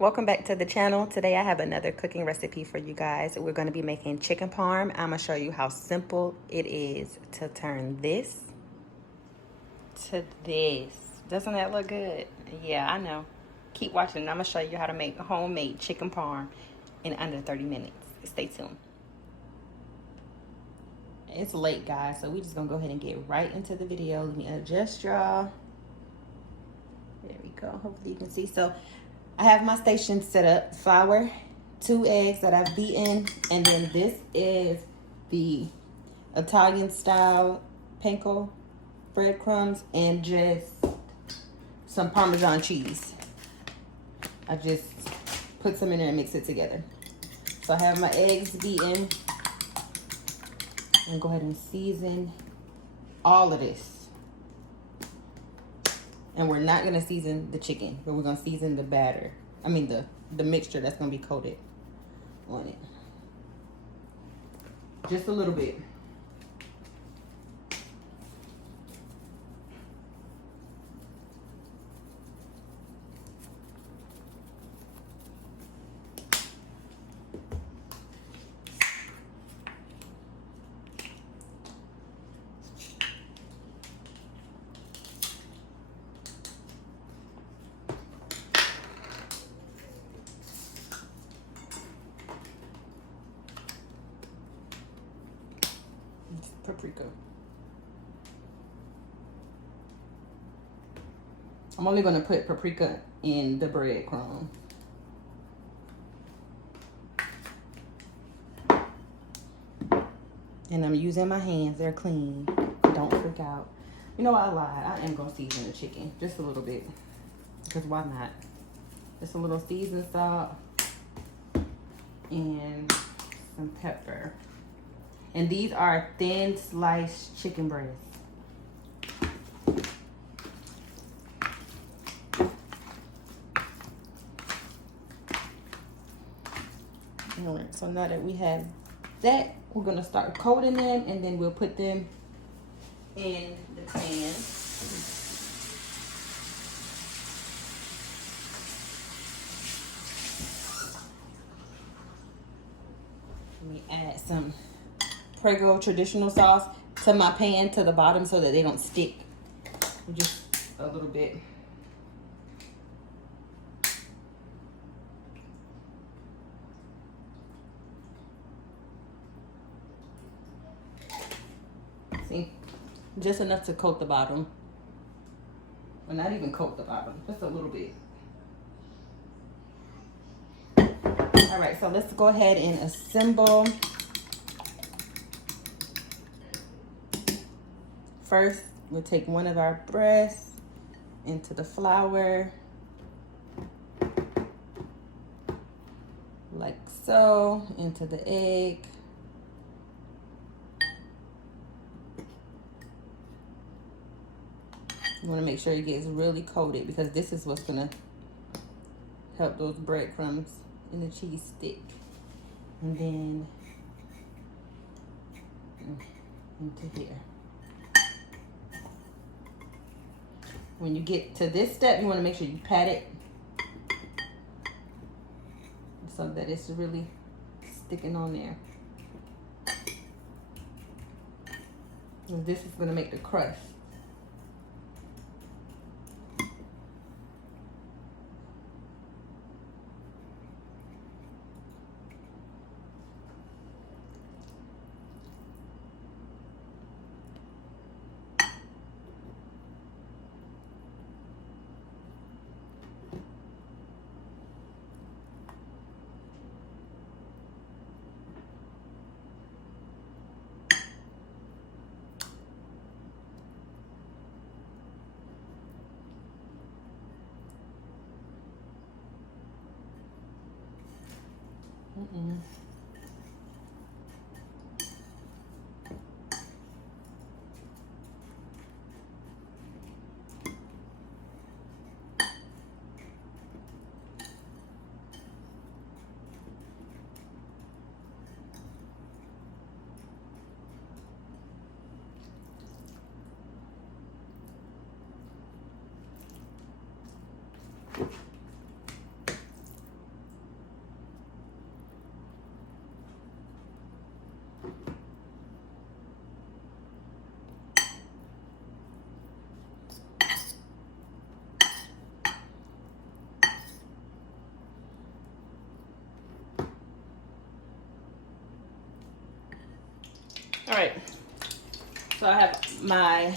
Welcome back to the channel. Today I have another cooking recipe for you guys. We're going to be making chicken parm. I'm going to show you how simple it is to turn this to this. Doesn't that look good? Yeah, I know. Keep watching. I'm going to show you how to make homemade chicken parm in under 30 minutes. Stay tuned. It's late, guys, so we're just going to go ahead and get right into the video. Let me adjust y'all. There we go. Hopefully you can see. So I have my station set up. Flour, 2 eggs that I've beaten, and then this is the Italian style panko breadcrumbs and just some Parmesan cheese. I just put some in there and mix it together. So I have my eggs beaten. I'm gonna go ahead and season all of this. And we're not gonna season the chicken, but we're gonna season the batter. I mean the mixture that's gonna be coated on it. Just a little bit. Paprika. I'm only going to put paprika in the breadcrumb. And I'm using my hands. They're clean. Don't freak out. You know what? I lied. I am going to season the chicken. Just a little bit. Because why not? Just a little seasoned salt. And some pepper. And these are thin sliced chicken breasts. All right, so now that we have that, we're gonna start coating them and then we'll put them in the pan. Let me add some Prego traditional sauce to my pan to the bottom so that they don't stick. Just a little bit. See? Just enough to coat the bottom. Well, not even coat the bottom, just a little bit. All right, so let's go ahead and assemble. First, we'll take one of our breasts into the flour, like so, into the egg. You want to make sure it gets really coated because this is what's going to help those breadcrumbs and the cheese stick. And then into here. When you get to this step, you want to make sure you pat it so that it's really sticking on there. And this is going to make the crust. All right, so I have my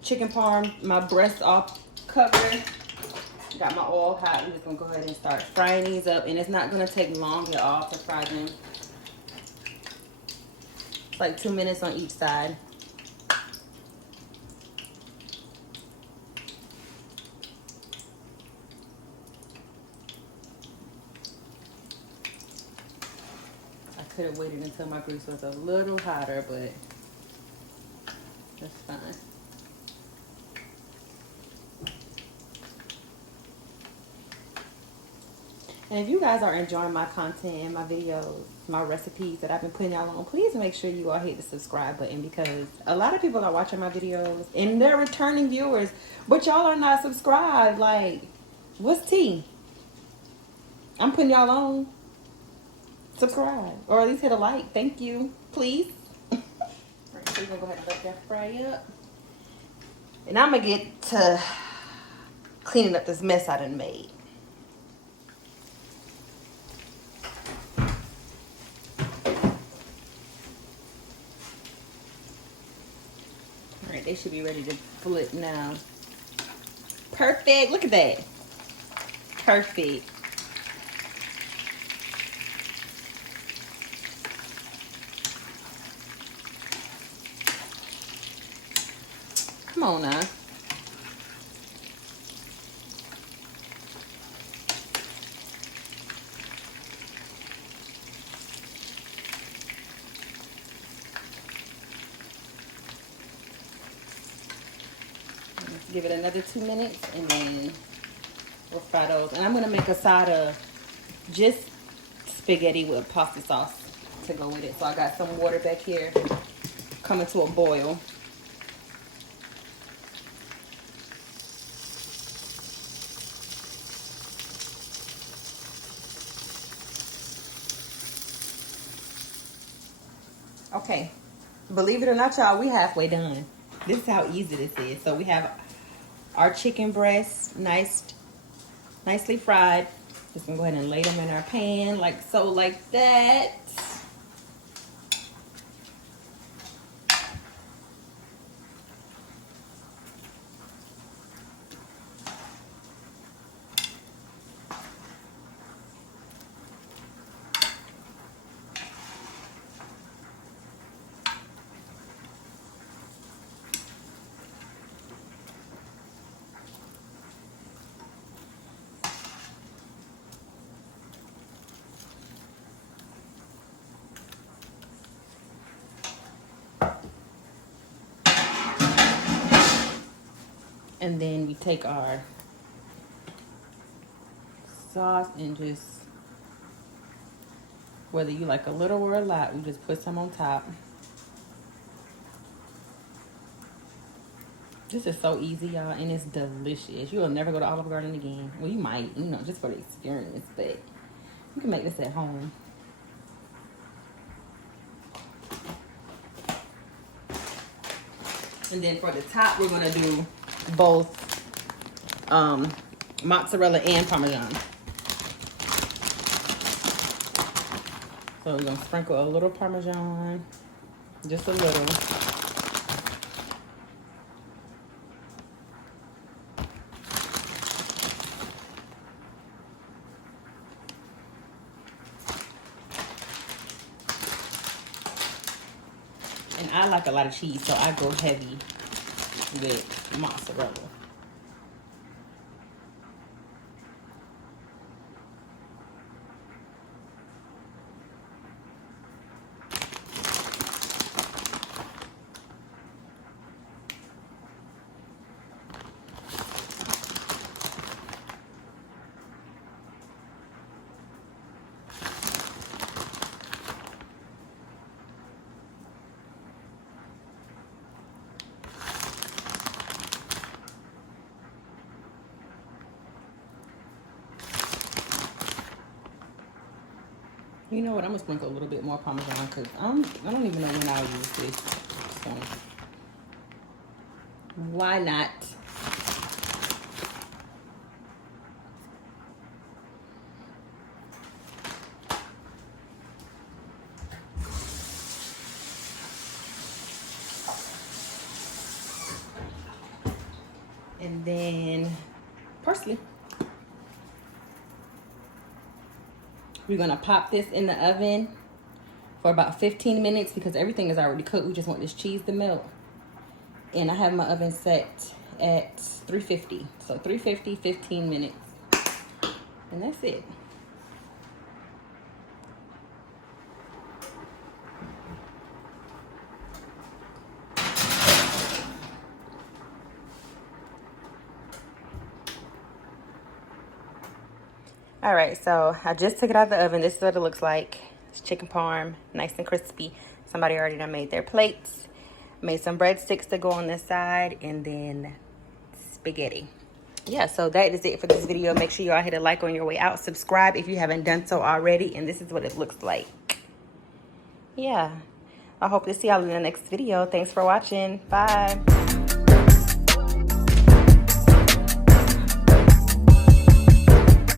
chicken parm, my breast all covered. Got my oil hot. I'm just gonna go ahead and start frying these up, and it's not gonna take long at all to fry them. It's like 2 minutes on each side. I could have waited until my grease was a little hotter, but that's fine. And if you guys are enjoying my content and my videos, my recipes that I've been putting y'all on, please make sure you all hit the subscribe button, because a lot of people are watching my videos and they're returning viewers, but y'all are not subscribed. Like, what's tea? I'm putting y'all on. Subscribe, or at least hit a like. Thank you, please. All right, so we're gonna go ahead and let that fry up. And I'm gonna get to cleaning up this mess I done made. All right, they should be ready to flip now. Perfect, look at that. Perfect. Come on now. Let's give it another 2 minutes and then we'll fry those. And I'm gonna make a side of just spaghetti with pasta sauce to go with it. So I got some water back here coming to a boil. Okay, believe it or not, y'all, we halfway done. This is how easy this is. So we have our chicken breasts, nicely fried. Just gonna go ahead and lay them in our pan like so, like that. And then we take our sauce and just, whether you like a little or a lot, we just put some on top. This is so easy, y'all, and it's delicious. You'll never go to Olive Garden again. Well, you might, you know, just for the experience, but you can make this at home. And then for the top, we're gonna do both mozzarella and Parmesan. So we're gonna sprinkle a little Parmesan, just a little. And I like a lot of cheese, so I go heavy with mozzarella. You know what? I'm gonna sprinkle a little bit more Parmesan because I don't even know when I'll use this. So why not? And then parsley. We're gonna pop this in the oven for about 15 minutes because everything is already cooked. We just want this cheese to melt. And I have my oven set at 350. So 350, 15 minutes. And that's it. All right, so I just took it out of the oven. This is what it looks like. It's chicken parm, nice and crispy. Somebody already done made their plates. Made some breadsticks to go on this side, and then spaghetti. Yeah, so that is it for this video. Make sure y'all hit a like on your way out. Subscribe if you haven't done so already, and this is what it looks like. Yeah, I hope to see y'all in the next video. Thanks for watching. Bye.